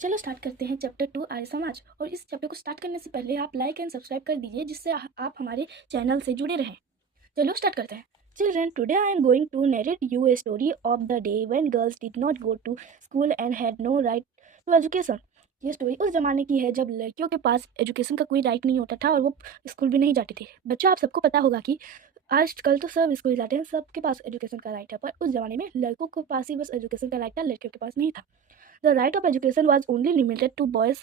चलो स्टार्ट करते हैं चैप्टर 2 आर्य समाज। और इस चैप्टर को स्टार्ट करने से पहले आप लाइक एंड सब्सक्राइब कर दीजिए, जिससे आप हमारे चैनल से जुड़े रहें। चलो स्टार्ट करते हैं। Children, today I am going to narrate you a story of the day when girls did not go to school and had no right to education. ये स्टोरी उस जमाने की है जब लड़कियों के पास एजुकेशन का कोई राइट नहीं होता था और वो स्कूल भी नहीं जाती थी। बच्चों, आप सबको पता होगा कि आजकल तो सब स्कूल जाते हैं, सबके पास एजुकेशन का राइट है, पर उस जमाने में लड़कों के पास ही बस एजुकेशन का राइट था, लड़कियों के पास नहीं था। The right of education was only limited to boys.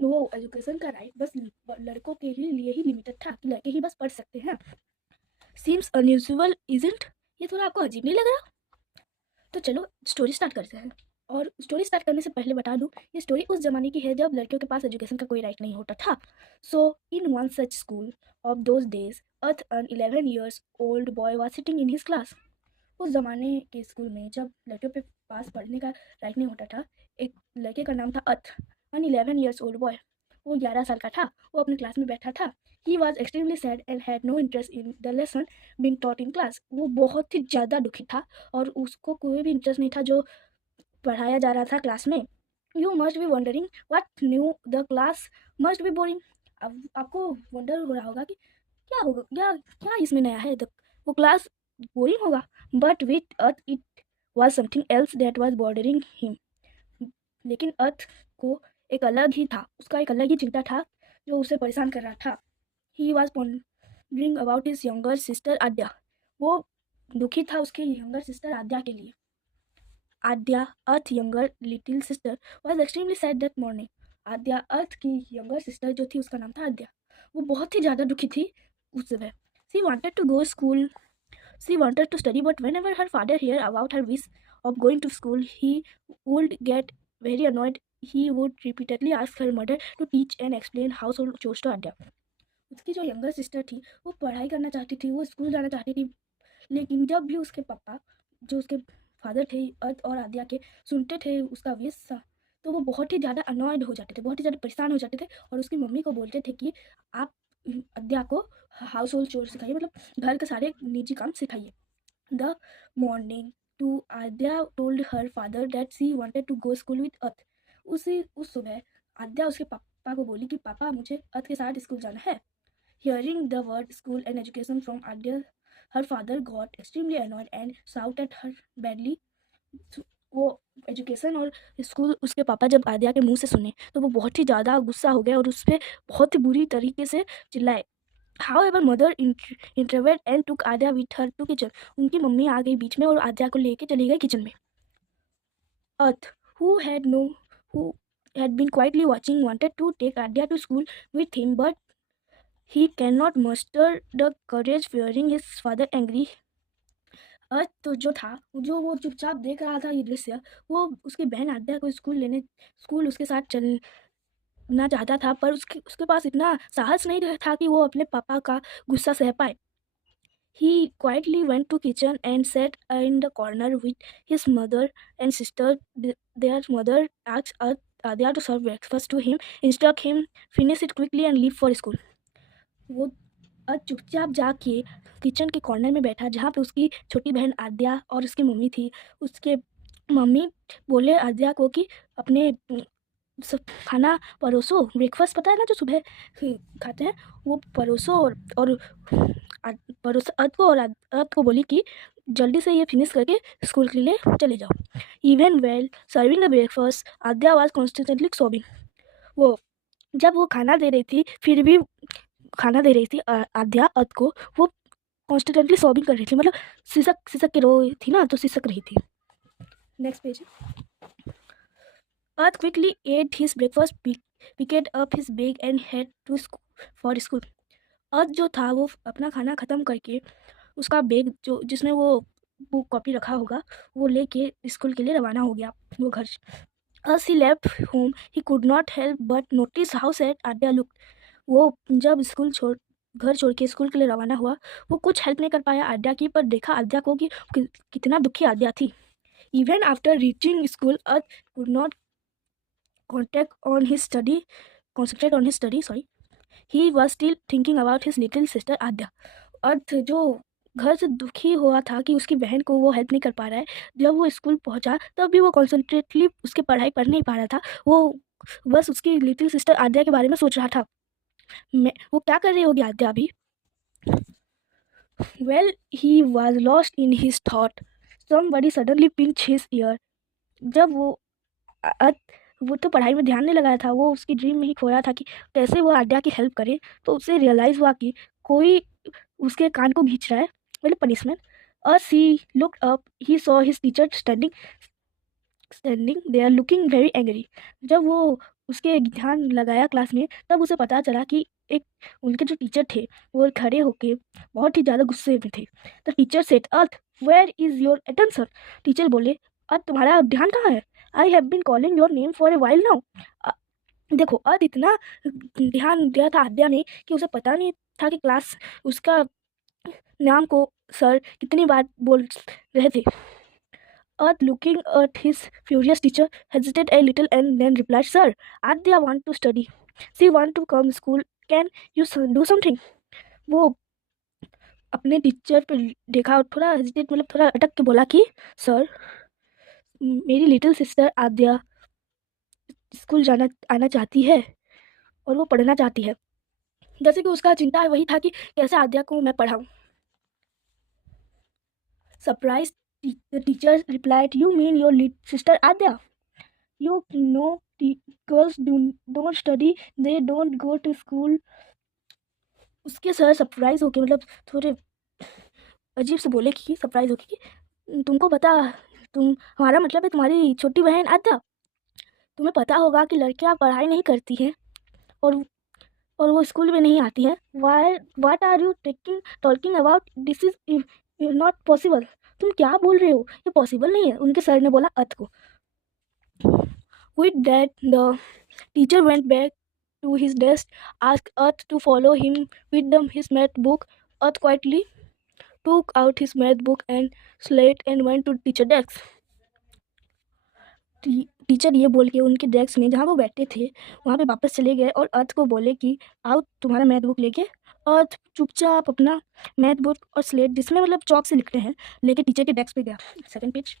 वो एजुकेशन का राइट बस लड़कों के ही लिए ही लिमिटेड था कि लड़के ही बस पढ़ सकते हैं। Seems unusual isn't? ये थोड़ा आपको अजीब नहीं लग रहा? तो चलो स्टोरी स्टार्ट करते हैं। और स्टोरी स्टार्ट करने से पहले बता दूं, ये स्टोरी उस ज़माने की है जब लड़कियों के पास एजुकेशन का कोई राइट नहीं होता था। So in one such school of those days Arth an 11 years old boy was sitting in his class. उस ज़माने के स्कूल में जब लड़कियों पे पास पढ़ने का राइट नहीं होता था, एक लड़के का नाम था अर्थ, एन 11 ईयर्स ओल्ड बॉय। वो 11 साल का था। वो अपनी क्लास में बैठा था। He was extremely sad and had no interest in the lesson being taught in class. वो बहुत ही ज़्यादा दुखी था और उसको कोई भी इंटरेस्ट नहीं था जो पढ़ाया जा रहा था क्लास में। You must be wondering what new the class must be boring. अब आपको वंडर हो रहा होगा कि क्या होगा, क्या क्या इसमें नया है, वो क्लास बोरिंग होगा। But with earth it was something else that was bordering him. लेकिन अर्थ को एक अलग ही था, उसका एक अलग ही चिंता था जो उसे परेशान कर रहा था। He was pondering about his younger sister Aadya. वो दुखी था उसके यंगर सिस्टर आद्या के लिए। Aadya, Arth younger little sister, was extremely sad that morning. Aadya, Arth की यंगर सिस्टर जो थी, उसका नाम था आद्या, वो बहुत ही ज़्यादा दुखी थी उस समय। She wanted to go school, she wanted to study, but whenever her father heard about her wish of going to school, he would get very annoyed. He would repeatedly ask her mother to teach and explain household chores to Adya. उसकी जो younger sister थी, वो पढ़ाई करना चाहती थी, वो school जाना चाहती थी, लेकिन जब भी उसके पापा, जो उसके फादर थे अर्थ और आद्या के, सुनते थे उसका विश सा, तो वो बहुत ही ज़्यादा अनॉयड हो जाते थे, बहुत ही ज़्यादा परेशान हो जाते थे और उसकी मम्मी को बोलते थे कि आप आद्या को हाउस होल्ड चोर सिखाइए, मतलब घर के सारे निजी काम सिखाइए। The morning to Adya told her father that she wanted to go school with Arth. उस सुबह आद्या उसके पापा को बोली कि पापा, मुझे अर्थ के साथ स्कूल जाना है। Hearing the word school and education from Adya, her father got extremely annoyed and shouted at her badly. वो एजुकेशन और स्कूल उसके पापा जब आद्या के मुंह से सुने तो वो बहुत ही ज़्यादा गुस्सा हो गए और उस पर बहुत ही बुरी तरीके से चिल्लाए। However, mother intervened and took Adya with her to kitchen. उनकी मम्मी आ गई बीच में और आद्या को लेके चली गई किचन में। Earth, who had been quietly watching, wanted to take Adya to school with him, but he cannot muster the courage, fearing his father angry. अर्थ तो जो था, जो वो चुपचाप देख रहा था ये दृश्य, वो उसकी बहन आद्या को स्कूल उसके साथ चलना चाहता था, पर उसके उसके पास इतना साहस नहीं था कि वो अपने पापा का गुस्सा सह पाए। He quietly went to kitchen and sat in the corner with his mother and sister. Their mother asked Adya to serve breakfast to him, instruct him, finish it quickly and leave for school. वो चुपचाप जाके kitchen के corner में बैठा जहाँ पे उसकी छोटी बहन आद्या और उसकी मम्मी थी। उसके मम्मी बोले आद्या को कि अपने सब खाना परोसो, ब्रेकफास्ट पता है ना जो सुबह खाते हैं, वो परोसो और परोस अर्थ को बोली कि जल्दी से ये फिनिश करके स्कूल के लिए चले जाओ। Even well serving the breakfast, Adya was constantly sobbing. वो जब वो खाना दे रही थी, फिर भी खाना दे रही थी आद्या अर्थ को, वो कॉन्स्टेंटली सॉबिंग कर रही थी, मतलब सिसक सिसक के रो थी ना, तो सिसक रही थी। Next page. Arth quickly ate his breakfast, picked up his bag and head to for school. Arth जो था वो अपना खाना ख़त्म करके उसका बैग जो जिसमें वो बुक कॉपी रखा होगा वो लेके स्कूल के लिए रवाना हो गया वो घर। As he left home, he could not help but notice how sad Adya looked. वो जब घर छोड़ के स्कूल के लिए रवाना हुआ, वो कुछ हेल्प नहीं कर पाया आद्या की, पर देखा आद्या को कि कितना दुखी आद्या थी। Even after reaching school, earth could not concentrate on his study. He was still thinking about his little sister आद्या. अर्थ जो घर से दुखी हुआ था कि उसकी बहन को वो हेल्प नहीं कर पा रहा है, जब वो स्कूल पहुंचा तब भी वो कॉन्सेंट्रेटली उसके पढ़ाई पढ़ नहीं पा रहा था। वो बस उसकी लिटिल सिस्टर आद्या के बारे में सोच रहा था। वो क्या कर रही होगी आद्या अभी? Well he was lost in his thought. Somebody suddenly pinch his year. जब अ- वो तो पढ़ाई में ध्यान नहीं लगाया था, वो उसकी ड्रीम में ही खोया था कि कैसे वो आद्या की हेल्प करे। तो उसे रियलाइज़ हुआ कि कोई उसके कान को खींच रहा है, मतलब punishment. As he looked up, he saw his teacher standing there looking very angry. जब वो उसके ध्यान लगाया क्लास में, तब उसे पता चला कि एक उनके जो टीचर थे वो खड़े होके बहुत ही ज़्यादा गुस्से में थे। The teacher said, Arth where is your attention? Teacher बोले, अर्थ तुम्हारा ध्यान कहाँ है? I have been calling your name for a while now. देखो, अर्थ इतना ध्यान दिया था आद्या ने कि उसे पता नहीं था कि क्लास उसका नाम को सर कितनी बार बोल रहे थे। Earth, looking at his furious teacher, hesitated a little and then replied, Sir, Adya want to study. She want to come school. Can you do something? वो अपने टीचर पे देखा और थोड़ा हेजिटेट, मतलब थोड़ा अटक के बोला कि सर, मेरी लिटिल सिस्टर आद्या स्कूल जाना आना चाहती है और वो पढ़ना चाहती है। जैसे कि उसका चिंता वही था कि कैसे आद्या को मैं पढ़ाऊँ। Surprise, the teacher replied, You mean your little sister Adya? You know, girls don't study, they don't go to school. उसके सर सरप्राइज होके, मतलब थोड़े अजीब से बोले कि सरप्राइज होके कि तुमको पता, तुम हमारा मतलब है तुम्हारी छोटी बहन आद्या। तुम्हें पता होगा कि लड़कियां पढ़ाई नहीं करती हैं और वो स्कूल में नहीं आती हैं। What are you talking about? This is not possible. तुम क्या बोल रहे हो? ये पॉसिबल नहीं है, उनके सर ने बोला अर्थ को। With that the teacher went back to his desk, asked Earth to follow him with them his math book. Earth quietly took out his math book and slate and went to teacher desk. Teacher ये बोल के उनके desk में जहाँ वो बैठे थे वहाँ पे वापस चले गए और अर्थ को बोले कि आओ तुम्हारा मैथ बुक लेके। अर्थ चुपचाप अपना मैथ बुक और स्लेट, जिसमें मतलब चौक से लिखते हैं, लेके टीचर के डेस्क पे गया। Second page.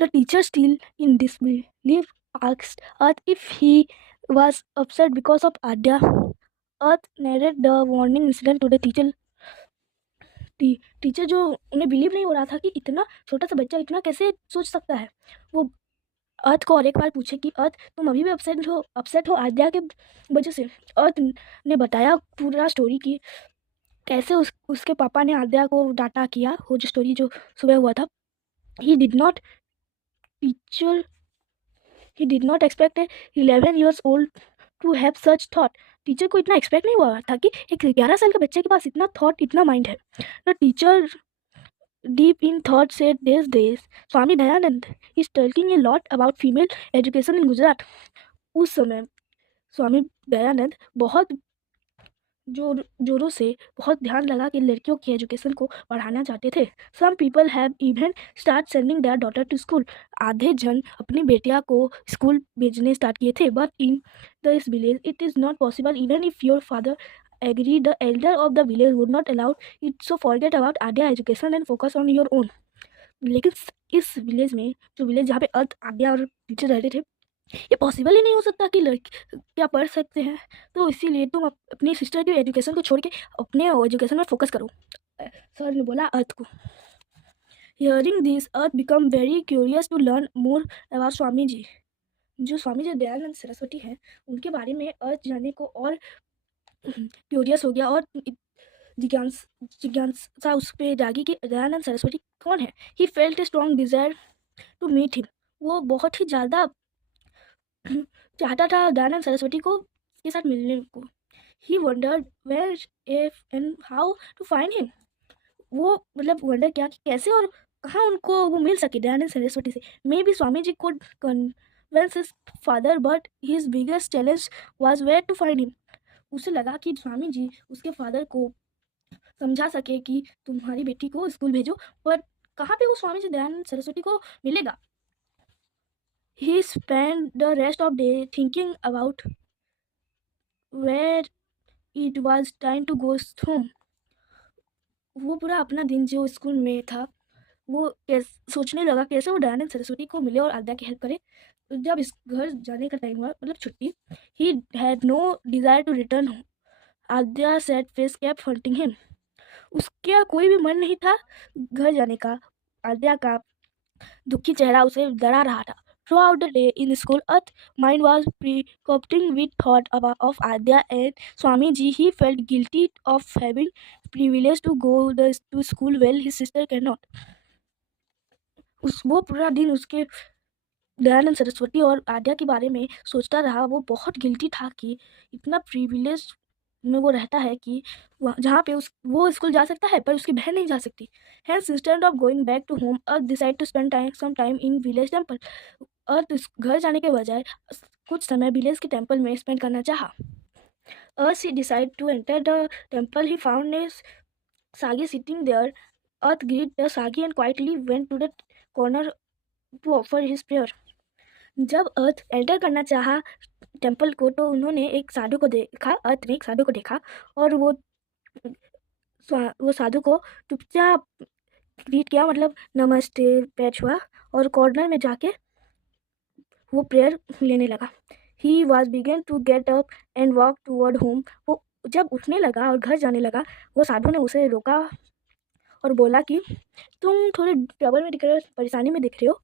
The teacher, still in disbelief, asked Earth if he was upset because of Adya. Earth narrated the warning incident to the teacher. Teacher जो उन्हें बिलीव नहीं हो रहा था कि इतना छोटा सा बच्चा इतना कैसे सोच सकता है। वो अर्थ को और एक बार पूछे कि अर्थ, तुम अभी भी अपसेट हो आद्या के वजह से? अर्थ ने बताया पूरा स्टोरी की कैसे उसके पापा ने आद्या को डांटा किया, वो जो स्टोरी जो सुबह हुआ था। He did not teacher he did not expect 11 years old to have such thought. Teacher को इतना एक्सपेक्ट नहीं हुआ था कि एक 11 साल के बच्चे के पास इतना थॉट, इतना माइंड है। The teacher deep in thought said, these days Swami Dayanand is talking a lot about female education in Gujarat. उस समय स्वामी दयानंद बहुत जोरों से बहुत ध्यान लगा कि लड़कियों की एजुकेशन को बढ़ाना चाहते थे। Some people have even start sending their daughter to school. आधे जन अपनी बेटिया को स्कूल भेजने स्टार्ट किए थे। But in this village it is not possible even if your father agree. The elder of the village would not allow it, so forget about Adya education and focus on your own. लेकिन इस village में, जो village जहाँ पे अर्थ आद्या और teacher रहते थे, ये पॉसिबल ही नहीं हो सकता कि लड़की क्या पढ़ सकते हैं। तो इसीलिए तुम अपनी सिस्टर की एजुकेशन को छोड़ के अपने एजुकेशन में फोकस करो, सर ने बोला अर्थ को। Hearing this Arth become very curious to learn more about Swami ji. जो स्वामी जी दयानंद सरस्वती हैं उनके बारे में अर्थ जानने को और क्यूरियस हो गया और जिज्ञासा उस पर जागी कि दयानंद सरस्वती कौन है। He felt a strong desire to meet him. वो बहुत ही ज़्यादा चाहता था दयानंद सरस्वती को के साथ मिलने को। He wondered where if and how to find him. वो मतलब वंडर किया कि कैसे और कहाँ उनको वो मिल सके दयानंद सरस्वती से। Maybe Swami ji could convince his father but his biggest challenge was where to find him. उसे लगा कि स्वामी जी उसके फादर को समझा सके कि तुम्हारी बेटी को स्कूल भेजो, पर कहाँ पे वो स्वामी जी दयानंद सरस्वती को मिलेगा। He spent the rest of the day thinking about where it was time to go home. वो पूरा अपना दिन जो स्कूल में था वो सोचने लगा कैसे वो दयानंद सरस्वती को मिले और आद्या की हेल्प करे। जब इस घर जाने का टाइम हुआ, मतलब छुट्टी, he had no desire to return home. Adya sad face kept hunting him. उसका कोई भी मन नहीं था घर जाने का। आद्या का दुखी चेहरा उसे डरा रहा था। Throughout the day in school, Earth's mind was preoccupied with thought of Adya and Swamiji. He felt guilty of having privilege to go to school while his sister cannot. वो पूरा दिन उसके दयानंद सरस्वती और आद्या के बारे में सोचता रहा। वो बहुत गिल्टी था कि इतना प्रिविलेज में वो रहता है कि जहाँ पे वो स्कूल जा सकता है पर उसकी बहन नहीं जा सकती। Hence, instead of going back to home, Earth decided to spend some time in village temple. अर्थ घर जाने के बजाय कुछ समय विलेज के टेम्पल में स्पेंड करना चाहा। Earth he decided to enter the temple. He found a Sagi sitting there. Earth greeted the Sagi and quietly went to the corner to offer his prayer. जब अर्थ एंटर करना चाहा temple को तो उन्होंने एक साधु को देखा। अर्थ ने एक साधु को देखा और वो साधु को चुपचाप ग्रीट किया, मतलब नमस्ते पैर छुआ और कॉर्नर में जाके वो प्रेयर लेने लगा। He was began to get up and walk toward home. वो जब उठने लगा और घर जाने लगा, वो साधु ने उसे रोका और बोला कि तुम थोड़े ट्रबल में दिख रहे हो, परेशानी में दिख रहे हो।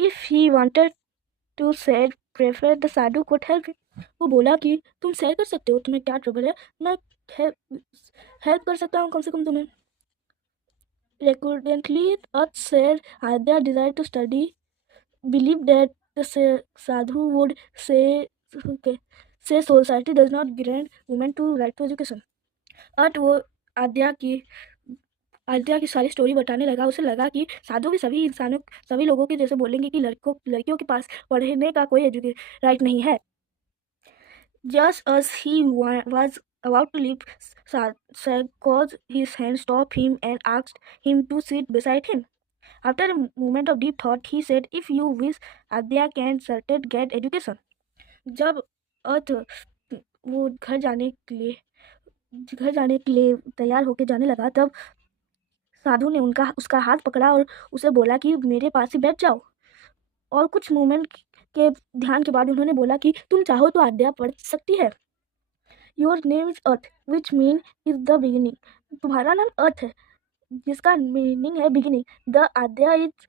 If he wanted to share prefer the sadhu could help. वो बोला कि तुम शेयर कर सकते हो, तुम्हें क्या ट्रबल है, मैं हेल्प कर सकता हूँ कम से कम तुम्हें। Recurrently, Earth said Adya desired to study, believed that the sadhu would say society does not grant women to right to education. Earth वो आद्या की सारी स्टोरी बताने लगा। उसे लगा कि साधु के सभी लोगों के जैसे बोलेंगे कि लड़कियों के पास पढ़ने का कोई राइट नहीं है। Just as he was about to leave, Sarkoz his hand stopped him and asked him to sit beside him. After a moment of deep thought, he said, "If you wish, Adya can certain get education." जब अर्थ वो घर जाने के लिए तैयार होके जाने लगा, तब साधु ने उसका हाथ पकड़ा और उसे बोला कि मेरे पास ही बैठ जाओ। और कुछ मोमेंट के ध्यान के बाद उन्होंने बोला कि तुम चाहो तो आद्या पढ़ सकती है। Your name is Arth which mean is the beginning. तुम्हारा नाम अर्थ है जिसका मीनिंग है beginning. The Adya is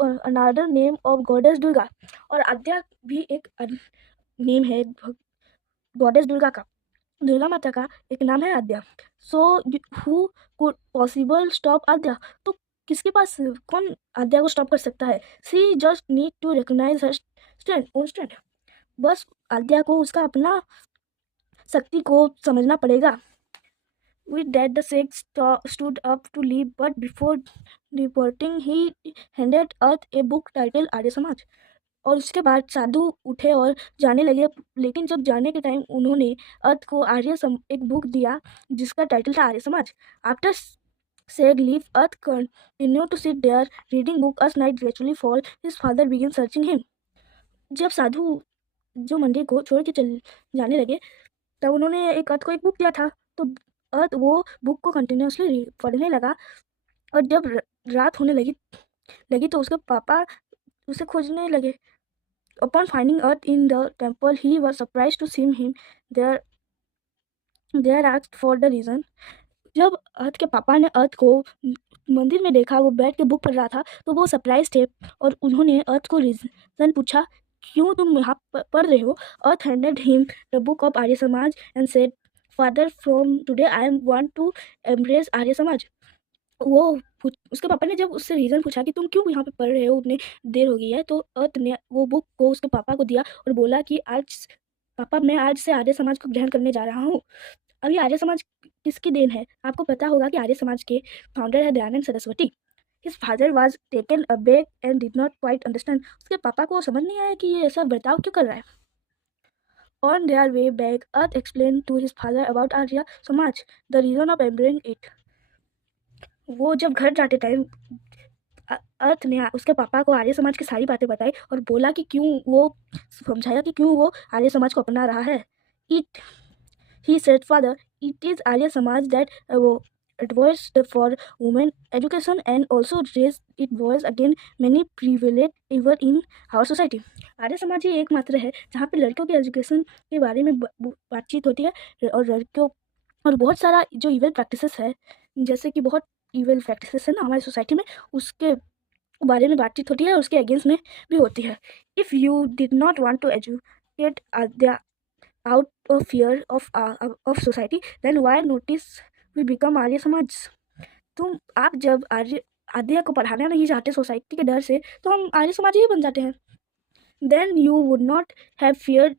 another name of goddess Durga. और आद्या भी एक नेम है गॉडेस दुर्गा का। दुर्गा माता का एक नाम है Aadya. So who could possible stop Aadya. तो किसके पास कौन आद्या को स्टॉप कर सकता है। She just need to recognise her strength. बस आद्या को उसका अपना शक्ति को समझना पड़ेगा। With that, the sage stood up to leave, but before departing, he handed Earth a book titled Arya Samaj. और उसके बाद साधु उठे और जाने लगे, लेकिन जब जाने के टाइम उन्होंने अर्थ को एक बुक दिया जिसका टाइटल था Arya Samaj. After said leave, Earth continued to sit there reading book. As night gradually fall, his father began searching him. जब साधु जो मंदिर को छोड़ के जाने लगे, तब उन्होंने अर्थ को एक बुक दिया था। तो अर्थ वो बुक को कंटिन्यूसली पढ़ने लगा। और जब रात होने लगी तो उसके पापा उसे खोजने लगे। Upon finding Earth in the temple, he was surprised to see him there. Asked for the reason. जब अर्थ के पापा ने अर्थ को मंदिर में देखा, वो बैठ के बुक पढ़ रहा था, तो वो सरप्राइज थे और उन्होंने अर्थ को रीजन पूछा, क्यों तुम यहाँ पढ़ रहे हो। Arth handed him the book of Arya Samaj and said, father from today I want to embrace Arya Samaj. वो उसके पापा ने जब उससे रीज़न पूछा कि तुम क्यों यहाँ पे पढ़ रहे हो, इतनी देर हो गई है, तो अर्थ ने वो बुक को उसके पापा को दिया और बोला कि आज पापा, मैं आज से आर्य समाज को ग्रहण करने जा रहा हूँ। अभी आर्य समाज किसकी देन है। आपको पता होगा कि आर्य समाज के फाउंडर है Dayanand Saraswati. His father was taken aback and did not quite understand. उसके पापा को समझ नहीं आया कि ये ऐसा बर्ताव क्यों कर रहा है। On their way back, Arth explain to his father about Arya Samaj the reason of embracing it. वो जब घर जाते टाइम अर्थ ने उसके पापा को आर्य समाज की सारी बातें बताई और बोला कि क्यों वो समझाया कि क्यों वो आर्य समाज को अपना रहा है। It he said, father, it is Arya Samaj that वो advocated for women education and also raised its voice against many privileged even in our society. Arya Samaj ही एकमात्र है जहाँ पे लड़कियों के एजुकेशन के बारे में बातचीत होती है और लड़कियों और बहुत सारा जो इवल प्रैक्टिसेस है, जैसे कि बहुत इवल प्रैक्टिसेस है ना हमारी सोसाइटी में, उसके बारे में बातचीत होती है और उसके अगेंस्ट में भी होती है. If you did not want to educate out of fear of society, then why notice we become Arya Samaj. आप जब आर्य को पढ़ाना नहीं चाहते सोसाइटी के डर से, तो हम आर्य समाज ही बन जाते हैं. Then you would not have fear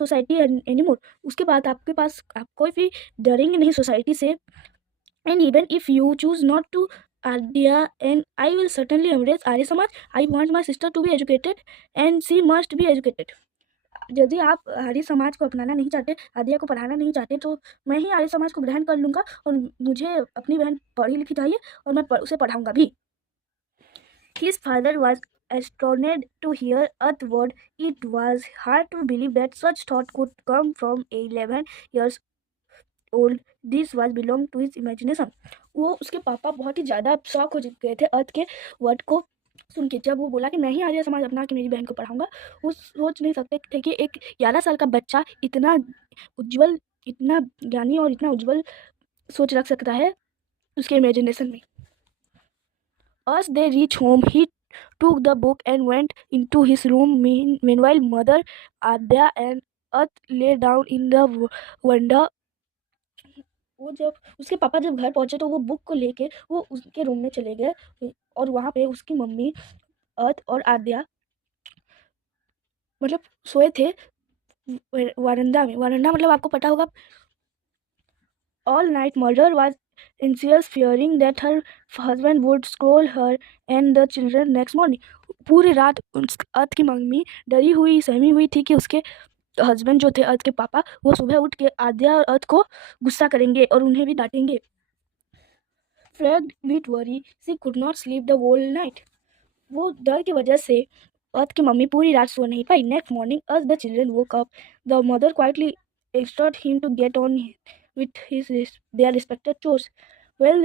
society any more. उसके बाद आपके पास आप कोई भी डरेंगे नहीं सोसाइटी से. And even if you choose not to Arya and I will certainly embrace Arya Samaj. I want my sister to be educated and she must be educated. यदि आप आर्य समाज को अपनाना नहीं चाहते, आर्या को पढ़ाना नहीं चाहते, तो मैं ही आर्य समाज को ग्रहण कर लूँगा और मुझे अपनी बहन पढ़ी लिखी चाहिए और मैं उसे पढ़ाऊँगा भी. His father was astonished to hear earth word. It was hard to believe that such thought could come from 11 years old. This was belong to his imagination. वो उसके पापा बहुत ही ज़्यादा शॉक हो गए थे अर्थ के वर्ड को सुन के. जब वो बोला कि मैं ही आर्य समाज अपना के मेरी बहन को पढ़ाऊंगा, वो सोच नहीं सकते थे कि एक 11 साल का बच्चा इतना उज्जवल, इतना ज्ञानी और इतना उज्जवल सोच रख सकता है उसके इमेजिनेशन में. As they reached home, he took the book and went into his room. Meanwhile, Mother Adya and Earth lay down in the wonder. वो जब उसके पापा जब घर पहुंचे तो वो बुक को लेके वो उसके रूम में चले गए और वहाँ पे उसकी मम्मी अर्थ और आद्या मतलब सोए थे वरांडा में. वरांडा मतलब आपको पता होगा. All night Mother was anxious, fearing that her husband would scold her and the children next morning. पूरी रात अर्थ की मम्मी डरी हुई सहमी हुई थी कि उसके हस्बैंड जो थे अर्थ के पापा, वो सुबह उठ के आद्या और अर्थ को गुस्सा करेंगे और उन्हें भी डांटेंगे. Plagued with worry, she could not sleep the whole night. वो डर की वजह से अर्थ की मम्मी पूरी रात सो नहीं पाई. Next morning, as the children woke up, the mother quietly exhorted him to get on with their respective chores. Well,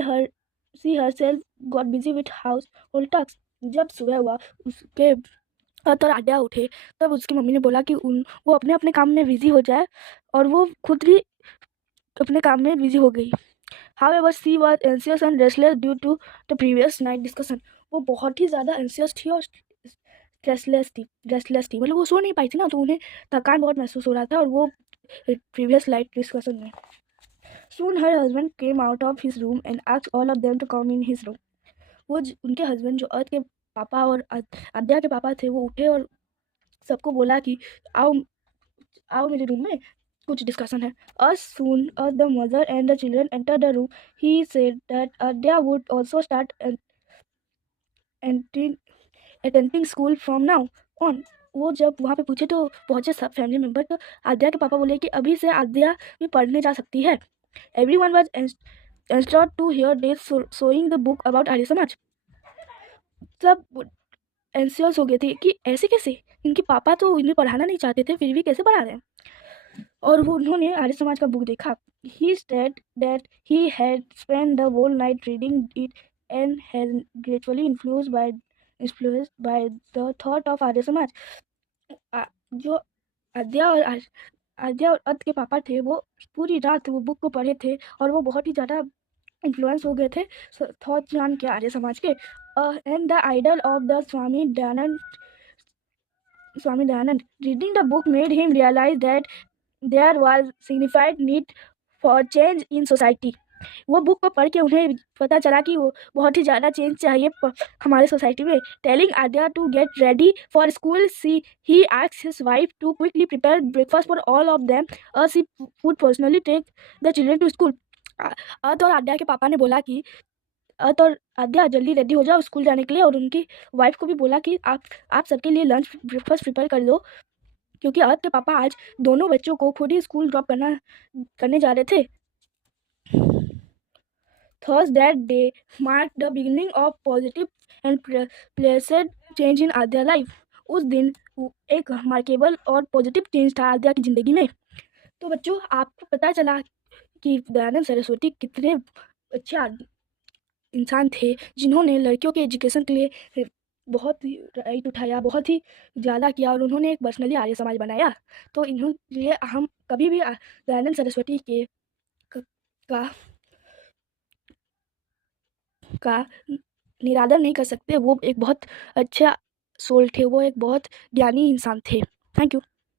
she herself got busy with household tasks. जब सुबह हुआ उसके अर्थ और आद्या उठे, तब उसकी मम्मी ने बोला कि वो अपने अपने काम में बिजी हो जाए, और वो खुद भी अपने काम में बिजी हो गई. However, she was anxious and restless due to the previous night discussion. वो बहुत ही ज़्यादा एंसियस थी और रेस्टलेस थी. मतलब वो सो नहीं पाई थी ना, तो उन्हें थकान बहुत महसूस हो रहा था और वो प्रीवियस नाइट डिस्कशन में. Soon her husband came out of his room and asked all of them to come in his room. वो उनके हस्बैंड जो अर्थ के पापा और आद्या के पापा थे, वो उठे और सबको बोला कि आओ आओ मेरे रूम में कुछ डिस्कशन है. As soon as the mother and the children entered the room, he said that Adya would also start attending school from now on. वो जब वहाँ पे पूछे तो पहुँचे सब फैमिली मेम्बर, तो आद्या के पापा बोले कि अभी से आद्या भी पढ़ने जा सकती है. Everyone was astonished to hear this showing the book about Arya Samaj. सब एंसियस हो गए थे कि ऐसे कैसे, इनके पापा तो इन्हें पढ़ाना नहीं चाहते थे, फिर भी कैसे पढ़ा रहे हैं. और वो उन्होंने आर्य समाज का बुक देखा. He said that he had spent the whole night reading it and had gradually influenced by the thought of Arya Samaj. जो आद्या और अर्थ के पापा थे, वो पूरी रात वो बुक को पढ़े थे और वो बहुत ही ज़्यादा इन्फ्लुएंस हो गए थे थॉट जान के आर्य समाज के. And the idol of the Swami Dayanand reading the book made him realize that there was signified need for change in society. वो बुक को पढ़ के उन्हें पता चला कि वो बहुत ही ज़्यादा चेंज चाहिए हमारे सोसाइटी में. Telling Aadya to get ready for school, he asked his wife to quickly prepare breakfast for all of them, और she would personally take the children to school. Arth और आद्या के पापा ने बोला कि अर्थ और आद्या जल्दी रेडी हो जाओ स्कूल जाने के लिए, और उनकी वाइफ को भी बोला कि आप सबके लिए लंच ब्रेकफास्ट प्रिपेयर कर दो, क्योंकि अर्थ के पापा आज दोनों बच्चों को खुद ही स्कूल ड्रॉप करने जा रहे थे. Thus that day marked the beginning of positive and pleasant change in Adya life. उस दिन एक मार्केबल और पॉजिटिव चेंज था आद्या की ज़िंदगी में. तो बच्चों, आपको पता चला कि दयानंद सरस्वती कितने अच्छे इंसान थे जिन्होंने लड़कियों के एजुकेशन के लिए बहुत ही राइट उठाया, बहुत ही ज़्यादा किया और उन्होंने एक पर्सनली आर्य समाज बनाया। तो इन्हों लिए हम कभी भी दयानंद सरस्वती के क का का निरादर नहीं कर सकते। वो एक बहुत अच्छा सोल थे, वो एक बहुत ज्ञानी इंसान थे। Thank you.